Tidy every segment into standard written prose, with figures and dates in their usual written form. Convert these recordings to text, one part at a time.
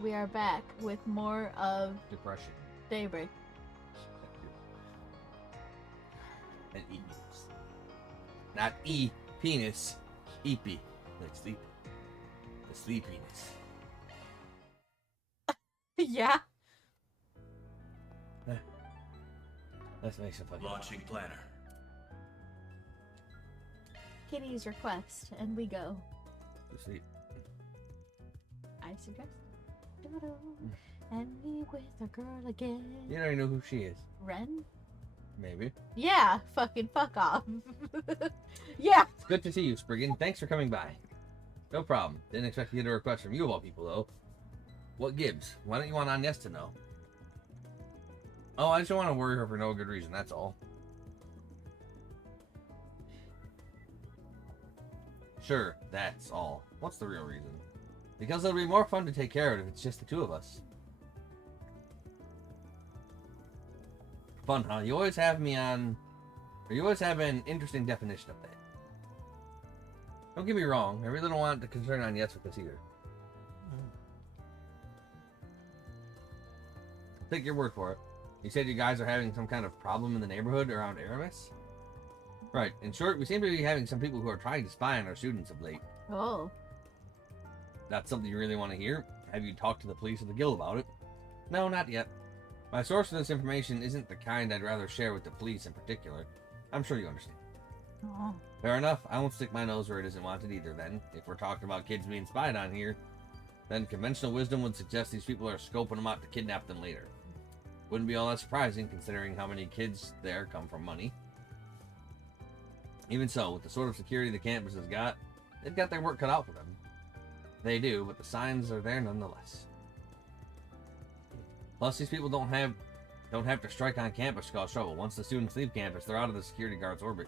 We are back with more of Depression. Daybreak. And E-penis. Not E-penis. E-P. Like sleep. The sleepiness. Yeah. Let's make some fucking Launching planner. Kitty's request, and we go. to sleep. I suggest. And me with a girl again. You don't even know who she is. Ren? Maybe. Yeah, fucking fuck off. Yeah. It's good to see you, Spriggan. Thanks for coming by. No problem. Didn't expect to get a request from you of all people, though. What gives? Why don't you want Agnes to know? Oh, I just don't want to worry her for no good reason, that's all. Sure, that's all. What's the real reason? Because it'll be more fun to take care of it if it's just the two of us. Fun, huh? You always have me on... Or you always have an interesting definition of that. Don't get me wrong, I really don't want to concern Agnes with this either. Take your word for it. You said you guys are having some kind of problem in the neighborhood around Aramis? Right. In short, we seem to be having some people who are trying to spy on our students of late. Oh. That's something you really want to hear? Have you talked to the police or the guild about it? No, not yet. My source for this information isn't the kind I'd rather share with the police in particular. I'm sure you understand. Oh. Fair enough. I won't stick my nose where it isn't wanted either then. If we're talking about kids being spied on here, then conventional wisdom would suggest these people are scoping them out to kidnap them later. Wouldn't be all that surprising considering how many kids there come from money. Even so, with the sort of security the campus has got, they've got their work cut out for them. They do, but the signs are there nonetheless. Plus, these people don't have to strike on campus to cause trouble. Once the students leave campus, they're out of the security guard's orbit.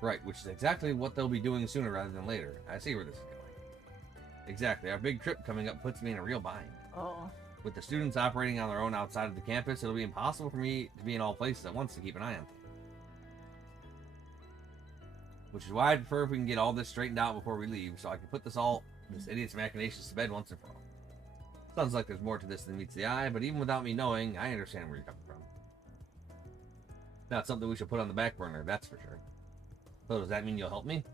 Right, which is exactly what they'll be doing sooner rather than later. I see where this is going. Exactly. Our big trip coming up puts me in a real bind. Oh. With the students operating on their own outside of the campus, it'll be impossible for me to be in all places at once to keep an eye on things. Which is why I'd prefer if we can get all this straightened out before we leave, so I can put this idiot's machinations to bed once and for all. Sounds like there's more to this than meets the eye, but even without me knowing, I understand where you're coming from. Not something we should put on the back burner, that's for sure. So does that mean you'll help me?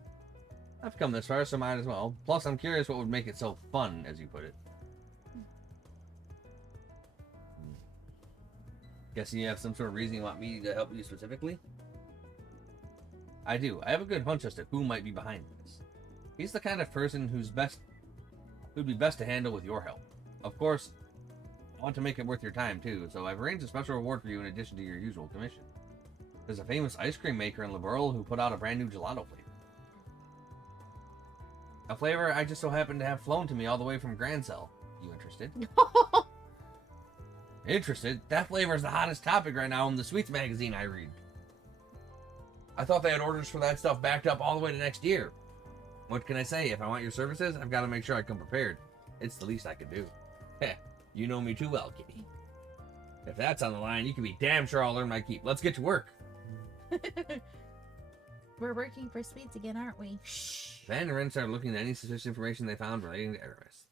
I've come this far, so might as well. Plus, I'm curious what would make it so fun, as you put it. Guessing you have some sort of reason you want me to help you specifically? I do. I have a good hunch as to who might be behind this. He's the kind of person who'd be best to handle with your help. Of course, I want to make it worth your time too, so I've arranged a special reward for you in addition to your usual commission. There's a famous ice cream maker in Liberal who put out a brand new gelato flavor. A flavor I just so happen to have flown to me all the way from Grancel. You interested? Interested? That flavor is the hottest topic right now in the sweets magazine I read. I thought they had orders for that stuff backed up all the way to next year. What can I say? If I want your services, I've got to make sure I come prepared. It's the least I could do. Heh, you know me too well, Kitty. If that's on the line, you can be damn sure I'll earn my keep. Let's get to work. We're working for sweets again, aren't we? Van and Ren started looking at any suspicious information they found relating to Aramis.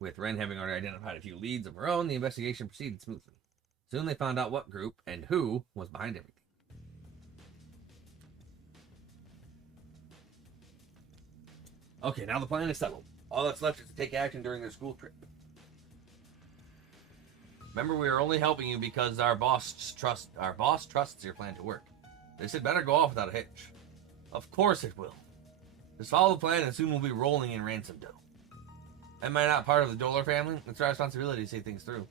With Ren having already identified a few leads of her own, the investigation proceeded smoothly. Soon they found out what group and who was behind everything. Okay, now the plan is settled. All that's left is to take action during their school trip. Remember, we are only helping you because our boss trusts your plan to work. This had better go off without a hitch. Of course it will. Just follow the plan and soon we'll be rolling in ransom dough. Am I not part of the Dolar family? It's our responsibility to see things through.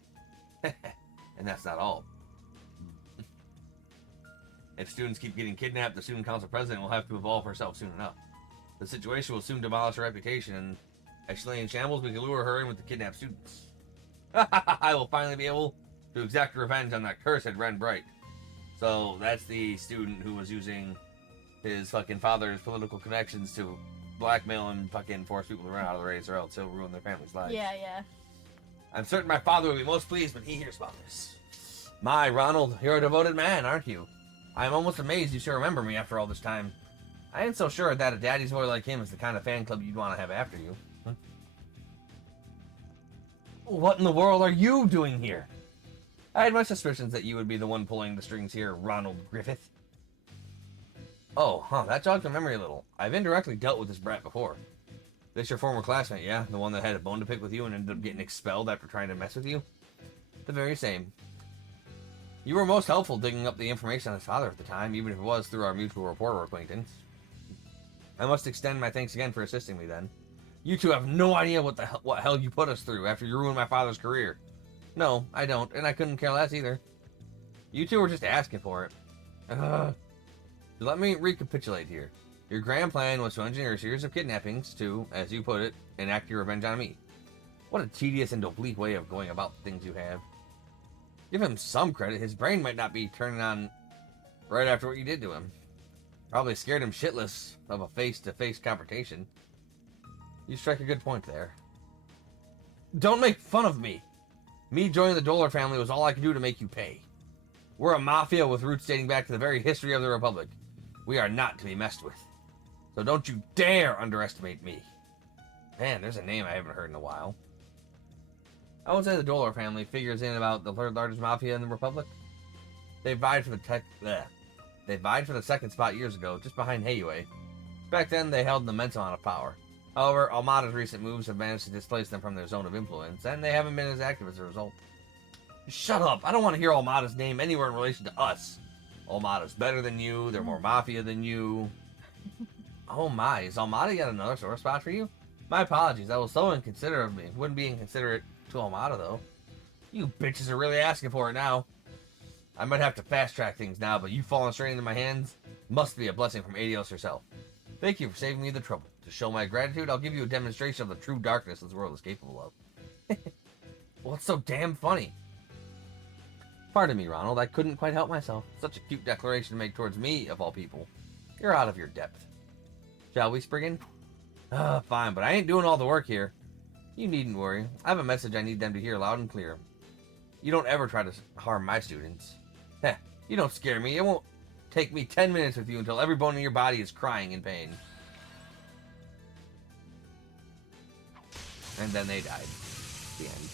And that's not all. If students keep getting kidnapped, the student council president will have to evolve herself soon enough. The situation will soon demolish her reputation, and as she lay in shambles, we can lure her in with the kidnapped students. I will finally be able to exact revenge on that cursed Ren Bright. So that's the student who was using his fucking father's political connections to blackmail and fucking force people to run out of the race, or else he'll ruin their family's lives. Yeah. I'm certain my father will be most pleased when he hears about this. My, Ronald, you're a devoted man, aren't you? I'm almost amazed you still remember me after all this time. I ain't so sure that a daddy's boy like him is the kind of fan club you'd want to have after you. What in the world are you doing here? I had my suspicions that you would be the one pulling the strings here, Ronald Griffith. Oh, that jogs my memory a little. I've indirectly dealt with this brat before. This your former classmate, yeah? The one that had a bone to pick with you and ended up getting expelled after trying to mess with you? The very same. You were most helpful digging up the information on his father at the time, even if it was through our mutual reporter acquaintance. I must extend my thanks again for assisting me then. You two have no idea what hell you put us through after you ruined my father's career. No, I don't, and I couldn't care less either. You two were just asking for it. So let me recapitulate here. Your grand plan was to engineer a series of kidnappings to, as you put it, enact your revenge on me. What a tedious and oblique way of going about the things you have. Give him some credit, his brain might not be turning on right after what you did to him. Probably scared him shitless of a face-to-face confrontation. You strike a good point there. Don't make fun of me! Me joining the Dollar family was all I could do to make you pay. We're a mafia with roots dating back to the very history of the Republic. We are not to be messed with. So don't you dare underestimate me. Man, there's a name I haven't heard in a while. I would say the Dollar family figures in about the third largest mafia in the Republic. They vied for the second spot years ago, just behind Heiue. Back then, they held an immense amount of power. However, Almada's recent moves have managed to displace them from their zone of influence, and they haven't been as active as a result. Shut up! I don't want to hear Almada's name anywhere in relation to us. Almada's better than you, they're more mafia than you. Oh my, is Almada yet another sore spot for you? My apologies, I was so inconsiderate of me. Wouldn't be inconsiderate to Almada, though. You bitches are really asking for it now. I might have to fast-track things now, but you falling straight into my hands must be a blessing from Adios herself. Thank you for saving me the trouble. To show my gratitude, I'll give you a demonstration of the true darkness this world is capable of. What's so damn funny? Pardon me, Ronald, I couldn't quite help myself. Such a cute declaration to make towards me, of all people. You're out of your depth. Shall we, Spriggan? Fine, but I ain't doing all the work here. You needn't worry. I have a message I need them to hear loud and clear. You don't ever try to harm my students. Heh, you don't scare me. It won't take me 10 minutes with you until every bone in your body is crying in pain. And then they died. The end.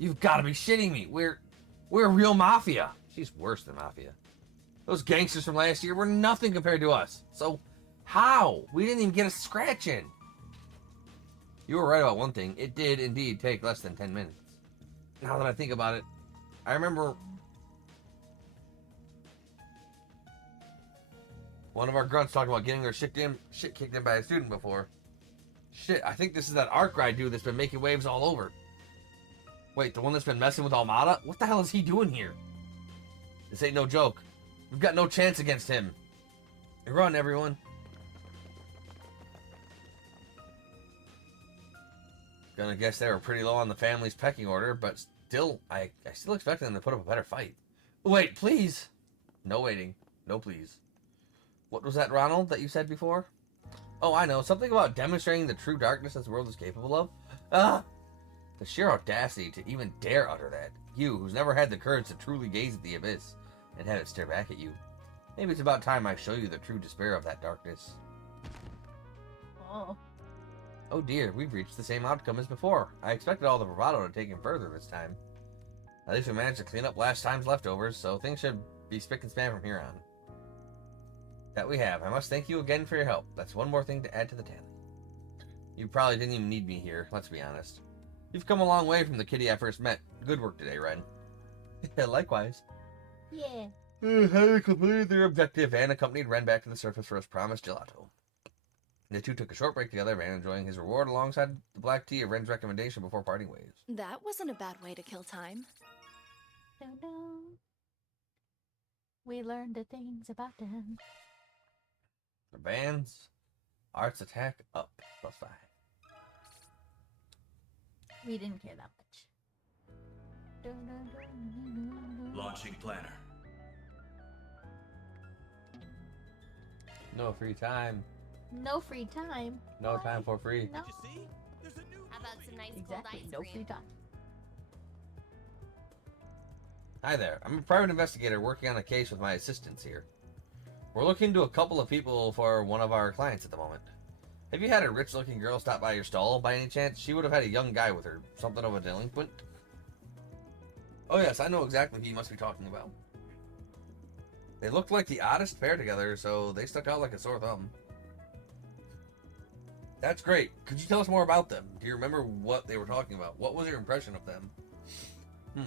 You've got to be shitting me. We're real mafia. She's worse than mafia. Those gangsters from last year were nothing compared to us. So, how? We didn't even get a scratch in. You were right about one thing. It did indeed take less than 10 minutes. Now that I think about it, I remember one of our grunts talking about getting their shit kicked in by a student before. Shit, I think this is that art guy dude that's been making waves all over. Wait, the one that's been messing with Almada? What the hell is he doing here? This ain't no joke. We've got no chance against him. Run, everyone. Gonna guess they were pretty low on the family's pecking order, but still, I still expect them to put up a better fight. Wait, please. No waiting. No please. What was that, Ronald, that you said before? Oh, I know. Something about demonstrating the true darkness this world is capable of? The sheer audacity to even dare utter that. You, who's never had the courage to truly gaze at the abyss and have it stare back at you. Maybe it's about time I show you the true despair of that darkness. Oh. Oh dear, we've reached the same outcome as before. I expected all the bravado to take him further this time. At least we managed to clean up last time's leftovers, so things should be spick and span from here on. That we have. I must thank you again for your help. That's one more thing to add to the tally. You probably didn't even need me here, let's be honest. You've come a long way from the kitty I first met. Good work today, Ren. Likewise. Yeah. Having completed their objective and accompanied Ren back to the surface for his promised gelato. The two took a short break together, Ren enjoying his reward alongside the black tea of Ren's recommendation before parting ways. That wasn't a bad way to kill time. Dun-dun. We learned the things about them. The band's arts attack up +5. We didn't care that much. Dun-dun-dun-dun-dun-dun. Launching planner. No free time. No free time. No What? time for free. No. You see? There's a new How about some nice cold Exactly. ice No cream? free time. Hi there. I'm a private investigator working on a case with my assistants here. We're looking into a couple of people for one of our clients at the moment. Have you had a rich-looking girl stop by your stall by any chance? She would have had a young guy with her. Something of a delinquent? Oh yes, I know exactly who you must be talking about. They looked like the oddest pair together, so they stuck out like a sore thumb. That's great. Could you tell us more about them? Do you remember what they were talking about? What was your impression of them?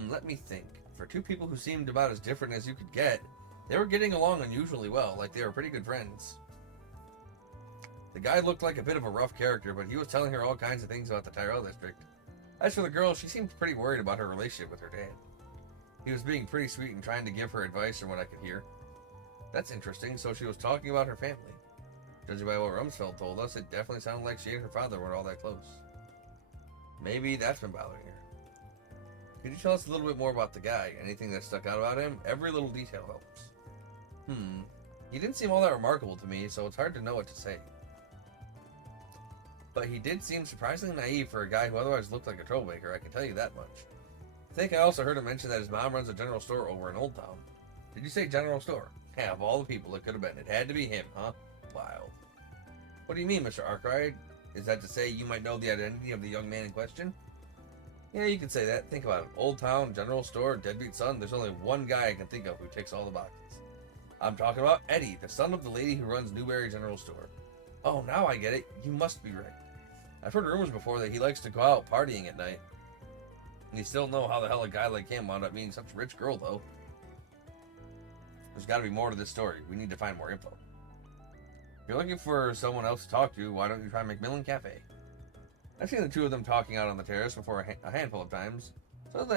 Let me think. For two people who seemed about as different as you could get, they were getting along unusually well, like they were pretty good friends. The guy looked like a bit of a rough character, but he was telling her all kinds of things about the Tyrell district. As for the girl, she seemed pretty worried about her relationship with her dad. He was being pretty sweet and trying to give her advice from what I could hear. That's interesting, so she was talking about her family. Judging by what Rumsfeld told us, it definitely sounded like she and her father weren't all that close. Maybe that's been bothering her. Could you tell us a little bit more about the guy? Anything that stuck out about him? Every little detail helps. He didn't seem all that remarkable to me, so it's hard to know what to say. But he did seem surprisingly naive for a guy who otherwise looked like a troublemaker, I can tell you that much. I think I also heard him mention that his mom runs a general store over in Old Town. Did you say general store? Yeah, of all the people it could have been, it had to be him, huh? Wild. What do you mean, Mr. Arkwright? Is that to say you might know the identity of the young man in question? Yeah, you could say that. Think about it. Old Town, general store, deadbeat son. There's only one guy I can think of who ticks all the boxes. I'm talking about Eddie, the son of the lady who runs Newberry General Store. Oh, now I get it. You must be right. I've heard rumors before that he likes to go out partying at night. And you still know how the hell a guy like him wound up meeting such a rich girl, though. There's got to be more to this story. We need to find more info. If you're looking for someone else to talk to, why don't you try Macmillan Cafe? I've seen the two of them talking out on the terrace before a handful of times, so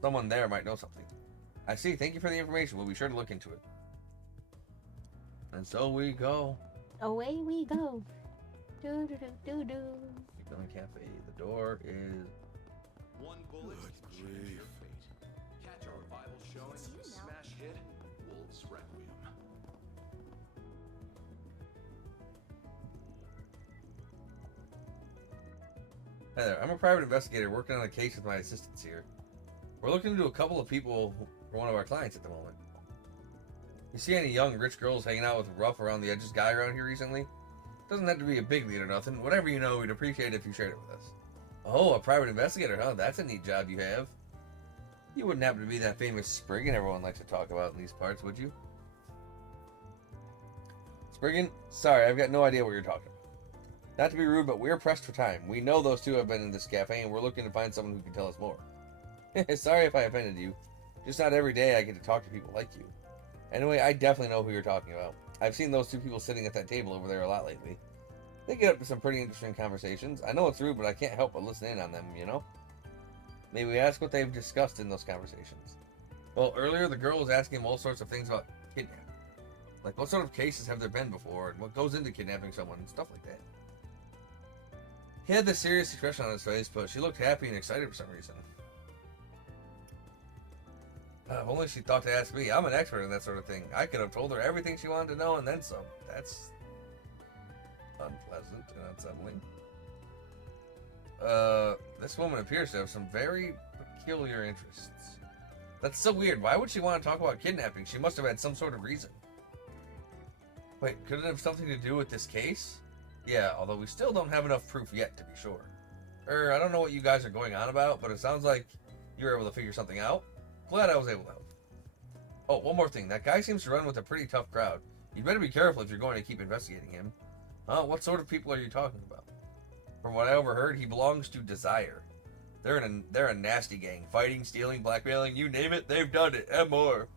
someone there might know something. I see. Thank you for the information. We'll be sure to look into it. And so we go. Away we go. Do do do do do. Macmillan Cafe. The door is. One bullet can change your fate. Catch our Bible showing of the smash hit, Wolves Requiem. Hi there. I'm a private investigator working on a case with my assistants here. We're looking into a couple of people for one of our clients at the moment. You see any young rich girls hanging out with a rough around the edges guy around here recently? Doesn't have to be a big lead or nothing. Whatever you know, we'd appreciate it if you shared it with us. Oh, a private investigator, huh? That's a neat job you have. You wouldn't happen to be that famous Spriggan everyone likes to talk about in these parts, would you? Spriggan? Sorry, I've got no idea what you're talking about. Not to be rude, but we're pressed for time. We know those two have been in this cafe, and we're looking to find someone who can tell us more. Sorry if I offended you. Just not every day I get to talk to people like you. Anyway, I definitely know who you're talking about. I've seen those two people sitting at that table over there a lot lately. They get up to some pretty interesting conversations. I know it's rude, but I can't help but listen in on them, you know? Maybe we ask what they've discussed in those conversations. Well, earlier the girl was asking him all sorts of things about kidnapping. Like, what sort of cases have there been before, and what goes into kidnapping someone, and stuff like that. He had this serious expression on his face, but she looked happy and excited for some reason. If only she thought to ask me. I'm an expert in that sort of thing. I could have told her everything she wanted to know and then some. That's unpleasant and unsettling. This woman appears to have some very peculiar interests. That's so weird. Why would she want to talk about kidnapping? She must have had some sort of reason. Wait, could it have something to do with this case? Yeah, although we still don't have enough proof yet to be sure. I don't know what you guys are going on about, but it sounds like you were able to figure something out. Glad I was able to help. Oh, one more thing. That guy seems to run with a pretty tough crowd. You'd better be careful if you're going to keep investigating him. What sort of people are you talking about? From what I overheard, he belongs to Desire. They're a nasty gang. Fighting, stealing, blackmailing, you name it, they've done it, and more.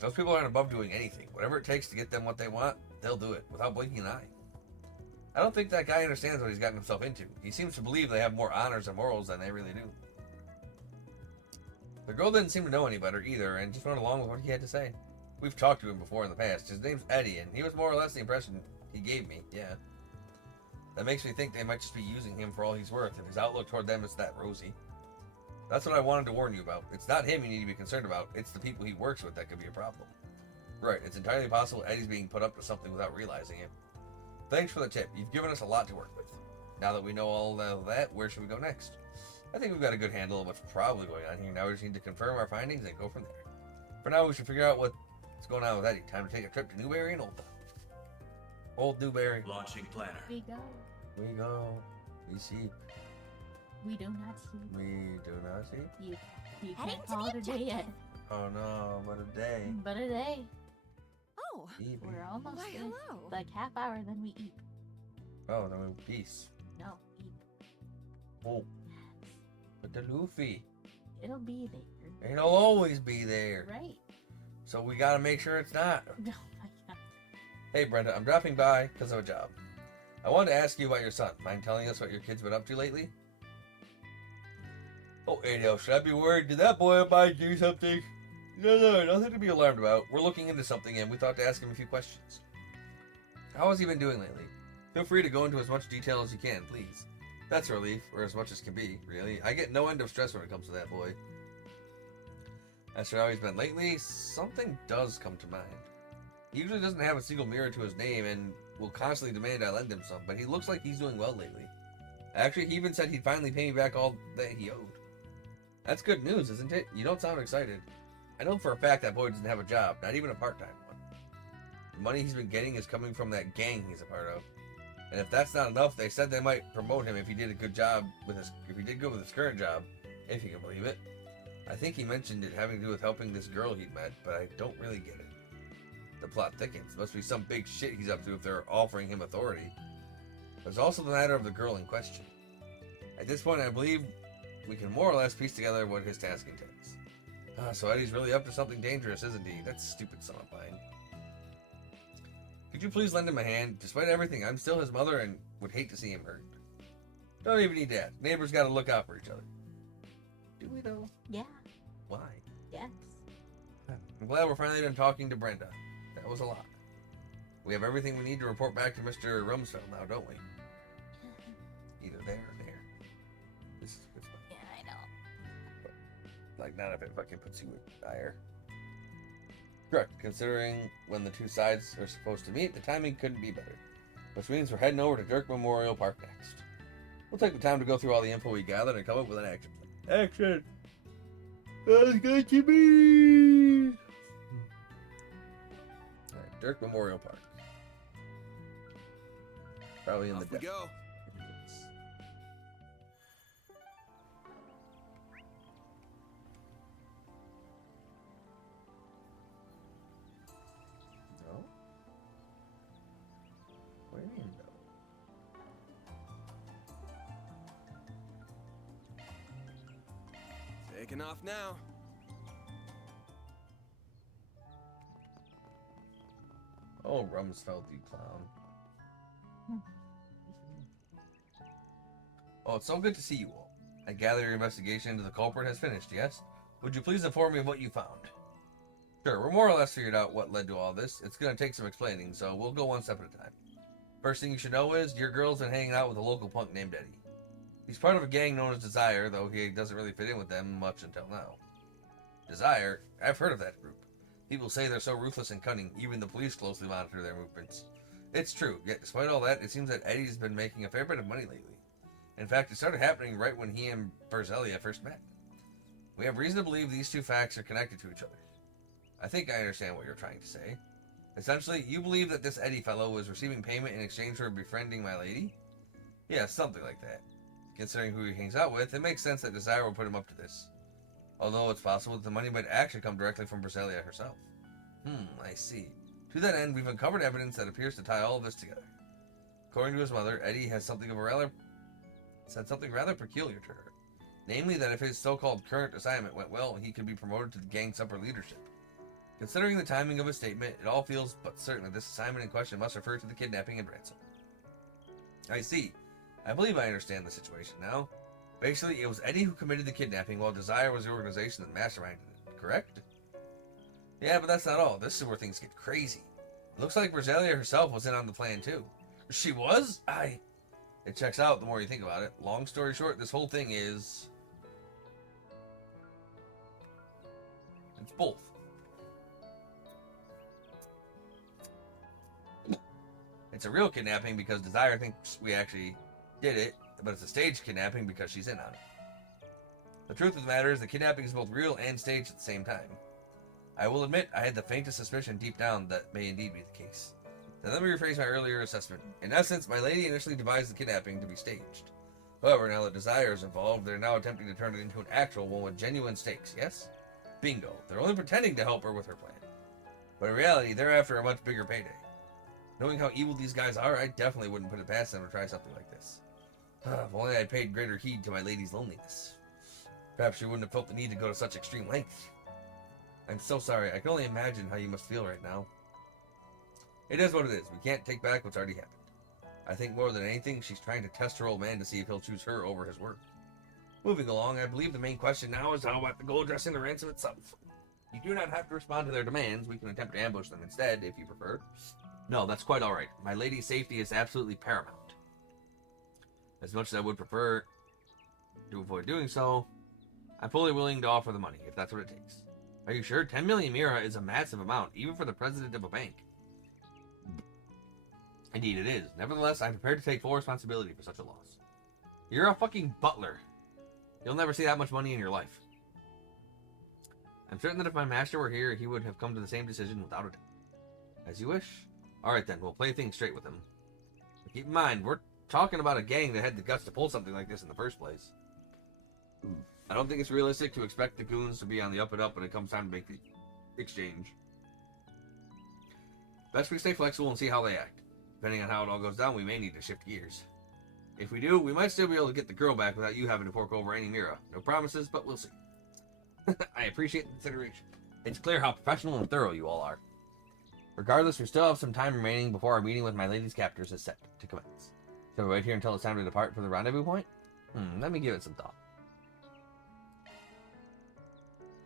Those people aren't above doing anything. Whatever it takes to get them what they want, they'll do it, without blinking an eye. I don't think that guy understands what he's gotten himself into. He seems to believe they have more honors and morals than they really do. The girl didn't seem to know any better either, and just went along with what he had to say. We've talked to him before in the past. His name's Eddie, and he was more or less the impression he gave me, yeah. That makes me think they might just be using him for all he's worth, if his outlook toward them is that rosy. That's what I wanted to warn you about. It's not him you need to be concerned about, it's the people he works with that could be a problem. Right, it's entirely possible Eddie's being put up to something without realizing it. Thanks for the tip. You've given us a lot to work with. Now that we know all of that, where should we go next? I think we've got a good handle of what's probably going on here. Now we just need to confirm our findings and go from there. For now, we should figure out what's going on with Eddie. Time to take a trip to Newberry and Old Town. Old Newberry. Launching planner. We go. We go. We sheep. We do not see. We do not sheep. You Heading can't to the call it a day yet. Oh no, what a day. But a day. Oh, Eat. We're almost why there. hello. Like half hour, then we eat. Oh, no, peace. No, eat. Oh, but the Luffy. It'll be there. It'll always be there. Right. So we gotta make sure it's not. Oh my god. Hey Brenda, I'm dropping by because of a job. I wanted to ask you about your son. Mind telling us what your kid's been up to lately? Oh, Adele, should I be worried? Did that boy up by do something? No, nothing to be alarmed about. We're looking into something and we thought to ask him a few questions. How has he been doing lately? Feel free to go into as much detail as you can, please. That's a relief, or as much as can be, really. I get no end of stress when it comes to that boy. As for how he's been lately, something does come to mind. He usually doesn't have a single mirror to his name and will constantly demand I lend him some, but he looks like he's doing well lately. Actually, he even said he'd finally pay me back all that he owed. That's good news, isn't it? You don't sound excited. I know for a fact that boy doesn't have a job, not even a part-time one. The money he's been getting is coming from that gang he's a part of. And if that's not enough, they said they might promote him if he did a good job with if he did good with his current job, if you can believe it. I think he mentioned it having to do with helping this girl he'd met, but I don't really get it. The plot thickens. Must be some big shit he's up to if they're offering him authority. There's also the matter of the girl in question. At this point, I believe we can more or less piece together what his task entails. So Eddie's really up to something dangerous, isn't he? That stupid son of mine. Could you please lend him a hand? Despite everything, I'm still his mother and would hate to see him hurt. Don't even need that. Neighbors gotta look out for each other. Do we though? Yeah. Why? Yes. I'm glad we're finally done talking to Brenda. That was a lot. We have everything we need to report back to Mr. Rumsfeld now, don't we? Either there or there. This is good stuff. Yeah, I know. Like, not if it fucking puts you in dire. Correct. Considering when the two sides are supposed to meet, the timing couldn't be better. Which means we're heading over to Dirk Memorial Park next. We'll take the time to go through all the info we gathered and come up with an action plan. Action! That's good to be! Alright, Dirk Memorial Park. Probably in the Off we depth. go. No? Where do you mean, no? Taking off now. Oh, Rumsfeld, you clown. Oh, it's so good to see you all. I gather your investigation into the culprit has finished, yes? Would you please inform me of what you found? Sure, we're more or less figured out what led to all this. It's gonna take some explaining, so we'll go one step at a time. First thing you should know is, your girl's been hanging out with a local punk named Eddie. He's part of a gang known as Desire, though he doesn't really fit in with them much until now. Desire? I've heard of that group. People say they're so ruthless and cunning, even the police closely monitor their movements. It's true, yet despite all that, it seems that Eddie's been making a fair bit of money lately. In fact, it started happening right when he and Berzelia first met. We have reason to believe these two facts are connected to each other. I think I understand what you're trying to say. Essentially, you believe that this Eddie fellow was receiving payment in exchange for befriending my lady? Yeah, something like that. Considering who he hangs out with, it makes sense that Desire will put him up to this. Although it's possible that the money might actually come directly from Berzelia herself. I see. To that end, we've uncovered evidence that appears to tie all of this together. According to his mother, Eddie has said something rather peculiar to her. Namely, that if his so-called current assignment went well, he could be promoted to the gang's upper leadership. Considering the timing of his statement, it all feels but certain that this assignment in question must refer to the kidnapping and ransom. I see. I believe I understand the situation now. Basically, it was Eddie who committed the kidnapping, while Desire was the organization that masterminded it, correct? Yeah, but that's not all. This is where things get crazy. It looks like Berzelia herself was in on the plan, too. She was? It checks out the more you think about it. Long story short, this whole thing is... it's both. It's a real kidnapping because Desire thinks we actually did it, but it's a staged kidnapping because she's in on it. The truth of the matter is the kidnapping is both real and staged at the same time. I will admit I had the faintest suspicion deep down that may indeed be the case. Then let me rephrase my earlier assessment. In essence, my lady initially devised the kidnapping to be staged. However, now that desire is involved, they're now attempting to turn it into an actual one with genuine stakes, yes? Bingo. They're only pretending to help her with her plan. But in reality, they're after a much bigger payday. Knowing how evil these guys are, I definitely wouldn't put it past them to try something like this. If only I paid greater heed to my lady's loneliness. Perhaps she wouldn't have felt the need to go to such extreme lengths. I'm so sorry. I can only imagine how you must feel right now. It is what it is. We can't take back what's already happened. I think more than anything, she's trying to test her old man to see if he'll choose her over his work. Moving along, I believe the main question now is how about the go addressing the ransom itself. You do not have to respond to their demands. We can attempt to ambush them instead, if you prefer. No, that's quite alright. My lady's safety is absolutely paramount. As much as I would prefer to avoid doing so, I'm fully willing to offer the money, if that's what it takes. Are you sure? 10 million mira is a massive amount, even for the president of a bank. Indeed it is. Nevertheless, I'm prepared to take full responsibility for such a loss. You're a fucking butler. You'll never see that much money in your life. I'm certain that if my master were here, he would have come to the same decision without a doubt. As you wish. Alright then, we'll play things straight with him. But keep in mind, we're talking about a gang that had the guts to pull something like this in the first place. I don't think it's realistic to expect the goons to be on the up and up when it comes time to make the exchange. Best we stay flexible and see how they act. Depending on how it all goes down, we may need to shift gears. If we do, we might still be able to get the girl back without you having to fork over any mira. No promises, but we'll see. I appreciate the consideration. It's clear how professional and thorough you all are. Regardless, we still have some time remaining before our meeting with my lady's captors is set to commence. Shall we wait here until it's time to depart for the rendezvous point? Let me give it some thought.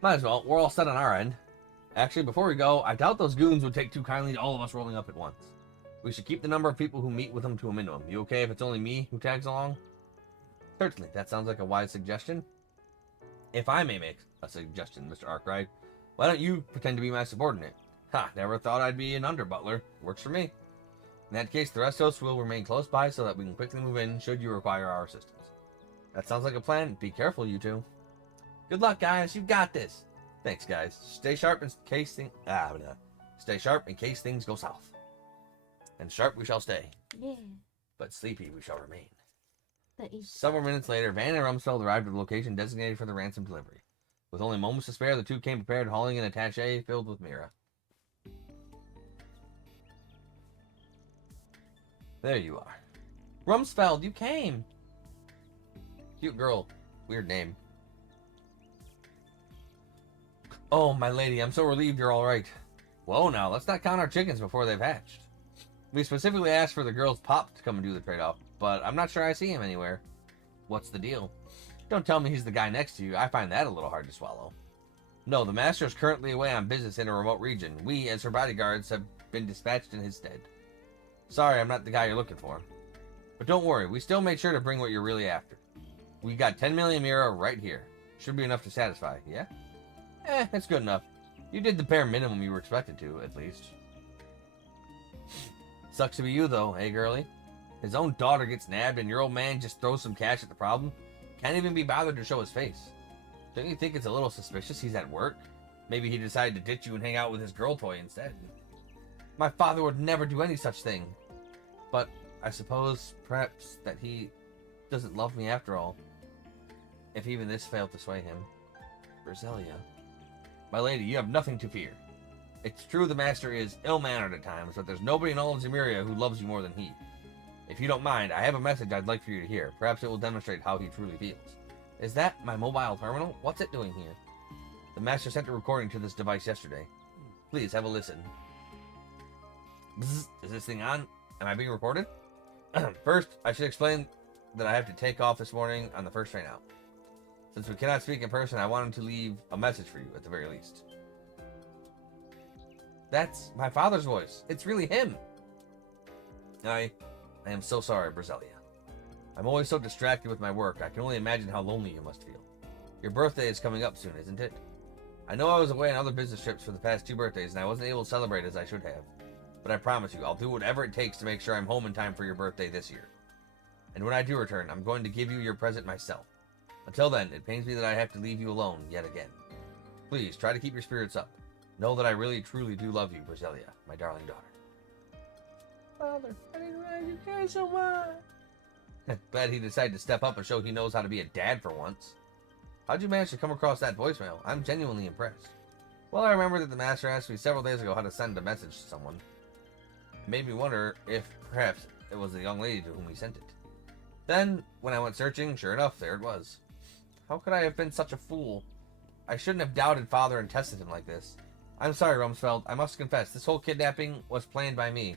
Might as well. We're all set on our end. Actually, before we go, I doubt those goons would take too kindly to all of us rolling up at once. We should keep the number of people who meet with them to a minimum. You okay if it's only me who tags along? Certainly. That sounds like a wise suggestion. If I may make a suggestion, Mr. Arkwright, why don't you pretend to be my subordinate? Ha, never thought I'd be an under-butler. Works for me. In that case, the rest of us will remain close by so that we can quickly move in should you require our assistance. That sounds like a plan. Be careful, you two. Good luck, guys. You've got this. Thanks, guys. Stay sharp in case Stay sharp in case things go south. And sharp we shall stay. Yeah. But sleepy we shall remain. That is... Several minutes later, Van and Rumsfeld arrived at the location designated for the ransom delivery. With only moments to spare, the two came prepared, hauling an attaché filled with mira. There you are. Rumsfeld, you came! Cute girl. Weird name. Oh, my lady, I'm so relieved you're alright. Whoa now, let's not count our chickens before they've hatched. We specifically asked for the girl's pop to come and do the trade-off, but I'm not sure I see him anywhere. What's the deal? Don't tell me he's the guy next to you. I find that a little hard to swallow. No, the master is currently away on business in a remote region. We, as her bodyguards, have been dispatched in his stead. Sorry, I'm not the guy you're looking for. But don't worry, we still made sure to bring what you're really after. We got 10 million mira right here. Should be enough to satisfy, yeah? It's good enough. You did the bare minimum you were expected to, at least. Sucks to be you, though, hey, girlie? His own daughter gets nabbed and your old man just throws some cash at the problem? Can't even be bothered to show his face. Don't you think it's a little suspicious he's at work? Maybe he decided to ditch you and hang out with his girl toy instead. My father would never do any such thing. But I suppose, perhaps, that he doesn't love me after all. If even this failed to sway him. Berselia. My lady, you have nothing to fear. It's true the master is ill-mannered at times, but there's nobody in all of Zemuria who loves you more than he. If you don't mind, I have a message I'd like for you to hear. Perhaps it will demonstrate how he truly feels. Is that my mobile terminal? What's it doing here? The master sent a recording to this device yesterday. Please have a listen. Bzz, is this thing on? Am I being recorded? First, I should explain that I have to take off this morning on the first train out. Since we cannot speak in person, I wanted to leave a message for you, at the very least. That's my father's voice. It's really him. I am so sorry, Berselia. I'm always so distracted with my work. I can only imagine how lonely you must feel. Your birthday is coming up soon, isn't it? I know I was away on other business trips for the past 2 birthdays, and I wasn't able to celebrate as I should have. But I promise you, I'll do whatever it takes to make sure I'm home in time for your birthday this year. And when I do return, I'm going to give you your present myself. Until then, it pains me that I have to leave you alone yet again. Please, try to keep your spirits up. Know that I really, truly do love you, Berselia, my darling daughter. Father, I didn't realize you care so much. Glad he decided to step up and show he knows how to be a dad for once. How'd you manage to come across that voicemail? I'm genuinely impressed. Well, I remember that the master asked me several days ago how to send a message to someone. It made me wonder if perhaps it was the young lady to whom he sent it. Then, when I went searching, sure enough, there it was. How could I have been such a fool? I shouldn't have doubted Father and tested him like this. I'm sorry, Rumsfeld. I must confess, this whole kidnapping was planned by me.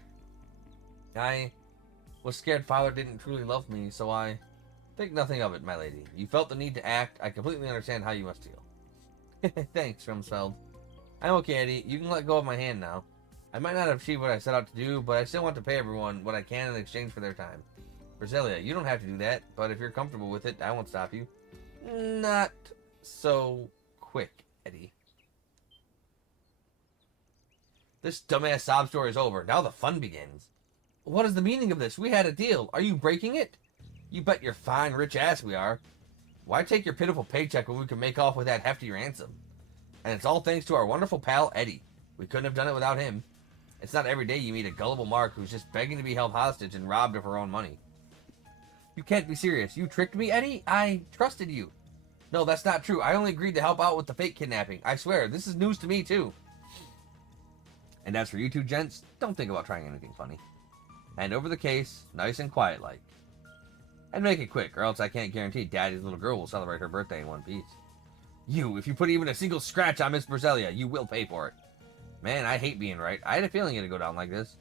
I was scared Father didn't truly love me, so I... Think nothing of it, my lady. You felt the need to act. I completely understand how you must feel. Thanks, Rumsfeld. I'm okay, Eddie. You can let go of my hand now. I might not have achieved what I set out to do, but I still want to pay everyone what I can in exchange for their time. Roselia, you don't have to do that, but if you're comfortable with it, I won't stop you. Not so quick, Eddie. This dumbass sob story is over. Now the fun begins. What is the meaning of this? We had a deal. Are you breaking it? You bet your fine, rich ass we are. Why take your pitiful paycheck when we can make off with that hefty ransom? And it's all thanks to our wonderful pal, Eddie. We couldn't have done it without him. It's not every day you meet a gullible mark who's just begging to be held hostage and robbed of her own money. You can't be serious. You tricked me, Eddie? I trusted you. No, that's not true. I only agreed to help out with the fake kidnapping. I swear, this is news to me, too. And as for you two gents, don't think about trying anything funny. Hand over the case, nice and quiet like. And make it quick, or else I can't guarantee Daddy's little girl will celebrate her birthday in one piece. If you put even a single scratch on Miss Berzelia, you will pay for it. Man, I hate being right. I had a feeling it'd go down like this.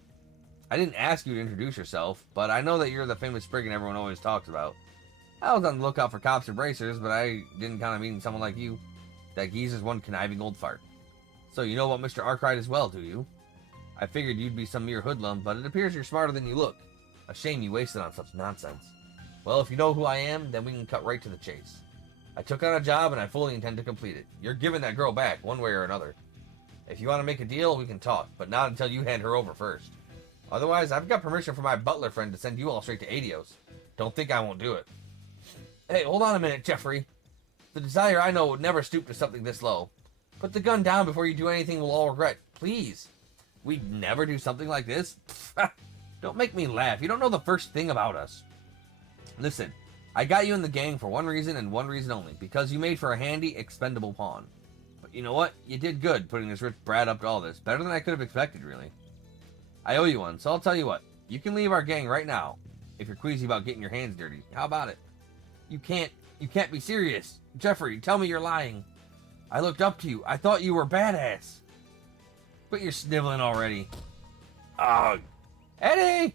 I didn't ask you to introduce yourself, but I know that you're the famous brigand everyone always talks about. I was on the lookout for cops and bracers, but I didn't count on meeting someone like you. That geezer's one conniving old fart. So you know about Mr. Arkwright as well, do you? I figured you'd be some mere hoodlum, but it appears you're smarter than you look. A shame you wasted on such nonsense. Well, if you know who I am, then we can cut right to the chase. I took on a job and I fully intend to complete it. You're giving that girl back, one way or another. If you want to make a deal, we can talk, but not until you hand her over first. Otherwise, I've got permission from my butler friend to send you all straight to Adios. Don't think I won't do it. Hey, hold on a minute, Jeffrey. The Desire I know would never stoop to something this low. Put the gun down before you do anything we'll all regret. Please. We'd never do something like this? Don't make me laugh. You don't know the first thing about us. Listen, I got you in the gang for one reason and one reason only. Because you made for a handy, expendable pawn. But you know what? You did good putting this rich brat up to all this. Better than I could have expected, really. I owe you one, so I'll tell you what. You can leave our gang right now. If you're queasy about getting your hands dirty. How about it? You can't be serious. Jeffrey, tell me you're lying. I looked up to you. I thought you were badass. But you're sniveling already. Ugh. Eddie!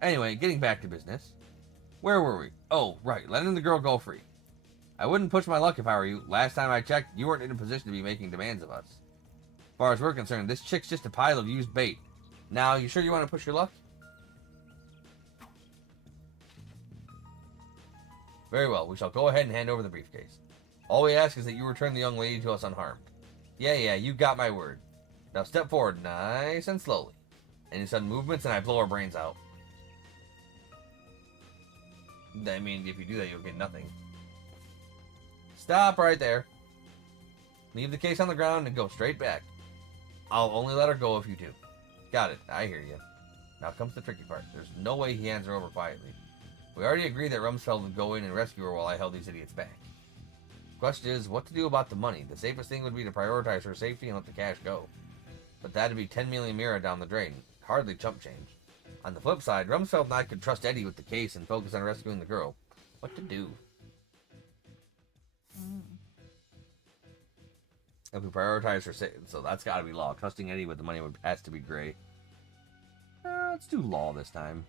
Anyway, getting back to business. Where were we? Oh, right. Letting the girl go free. I wouldn't push my luck if I were you. Last time I checked, you weren't in a position to be making demands of us. As far as we're concerned, this chick's just a pile of used bait. Now, you sure you want to push your luck? Very well. We shall go ahead and hand over the briefcase. All we ask is that you return the young lady to us unharmed. Yeah, you got my word. Now step forward nice and slowly. Any sudden movements and I blow our brains out. I mean, if you do that, you'll get nothing. Stop right there. Leave the case on the ground and go straight back. I'll only let her go if you do. Got it. I hear you. Now comes the tricky part. There's no way he hands her over quietly. We already agreed that Rumsfeld would go in and rescue her while I held these idiots back. Question is, what to do about the money? The safest thing would be to prioritize her safety and let the cash go. But that'd be 10 million mira down the drain. Hardly chump change. On the flip side, Rumsfeld and I could trust Eddie with the case and focus on rescuing the girl. What to do? If we prioritize her safety, so that's gotta be law. Trusting Eddie with the money has to be gray. Let's do law this time.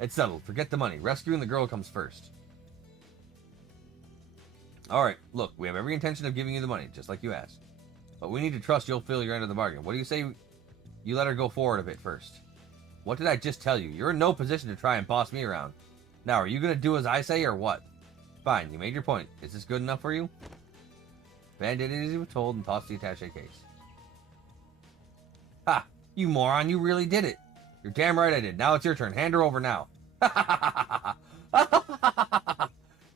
It's settled. Forget the money. Rescuing the girl comes first. Alright, look, we have every intention of giving you the money, just like you asked. But we need to trust you'll fill your end of the bargain. What do you say you let her go forward a bit first? What did I just tell you? You're in no position to try and boss me around. Now, are you going to do as I say, or what? Fine, you made your point. Is this good enough for you? Van did it as he was told and tossed the attaché case. Ha! You moron, you really did it. You're damn right I did. Now it's your turn. Hand her over now.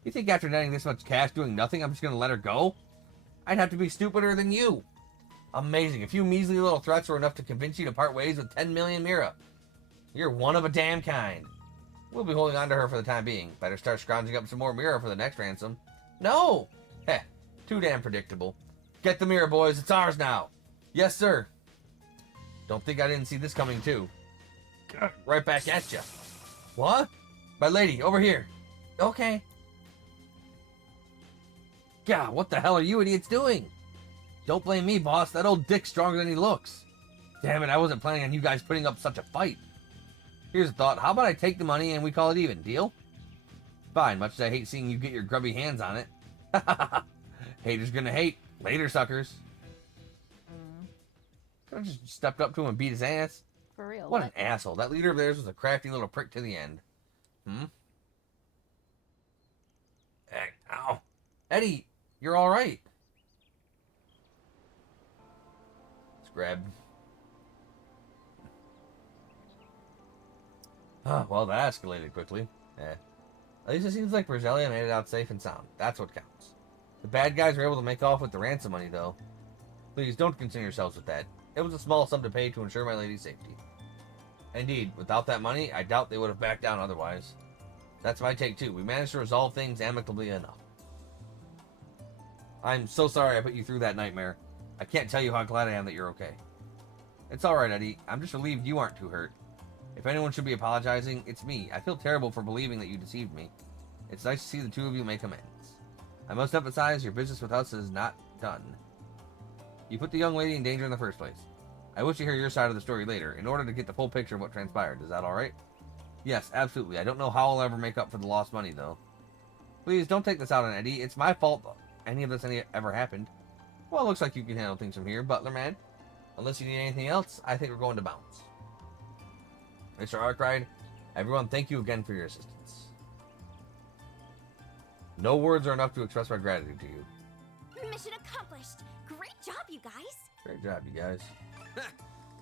You think after netting this much cash doing nothing, I'm just going to let her go? I'd have to be stupider than you. Amazing. A few measly little threats were enough to convince you to part ways with 10 million Mira. You're one of a damn kind. We'll be holding on to her for the time being. Better start scrounging up some more Mira for the next ransom. No! Heh, too damn predictable. Get the Mira, boys. It's ours now. Yes, sir. Don't think I didn't see this coming, too. Right back at ya. What? My lady, over here. Okay. God, what the hell are you idiots doing? Don't blame me, boss. That old dick's stronger than he looks. Damn it, I wasn't planning on you guys putting up such a fight. Here's a thought. How about I take the money and we call it even? Deal? Fine, much as I hate seeing you get your grubby hands on it. Haters gonna hate. Later, suckers. Could have just stepped up to him and beat his ass. For real. What an asshole. That leader of theirs was a crafty little prick to the end. Ow. Eddie, you're alright. Let's grab. Well, that escalated quickly. At least it seems like Roselia made it out safe and sound. That's what counts. The bad guys were able to make off with the ransom money, though. Please, don't concern yourselves with that. It was a small sum to pay to ensure my lady's safety. Indeed, without that money, I doubt they would have backed down otherwise. That's my take, too. We managed to resolve things amicably enough. I'm so sorry I put you through that nightmare. I can't tell you how glad I am that you're okay. It's alright, Eddie. I'm just relieved you aren't too hurt. If anyone should be apologizing, it's me. I feel terrible for believing that you deceived me. It's nice to see the two of you make amends. I must emphasize, your business with us is not done. You put the young lady in danger in the first place. I wish to hear your side of the story later, in order to get the full picture of what transpired. Is that alright? Yes, absolutely. I don't know how I'll ever make up for the lost money, though. Please, don't take this out on Eddie. It's my fault any of this ever happened. Well, it looks like you can handle things from here, Butler Man. Unless you need anything else, I think we're going to bounce. Mr. Arkwright, everyone, thank you again for your assistance. No words are enough to express my gratitude to you. Mission accomplished. Great job, you guys. Great job, you guys.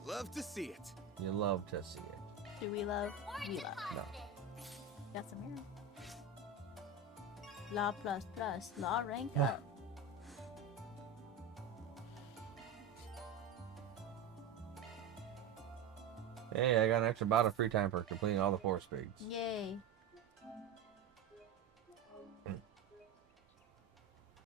Love to see it. You love to see it. Do we love? We love. No. Got some here. Law plus plus. Law rank up. Hey, I got an extra bout of free time for completing all the forest pigs. Yay.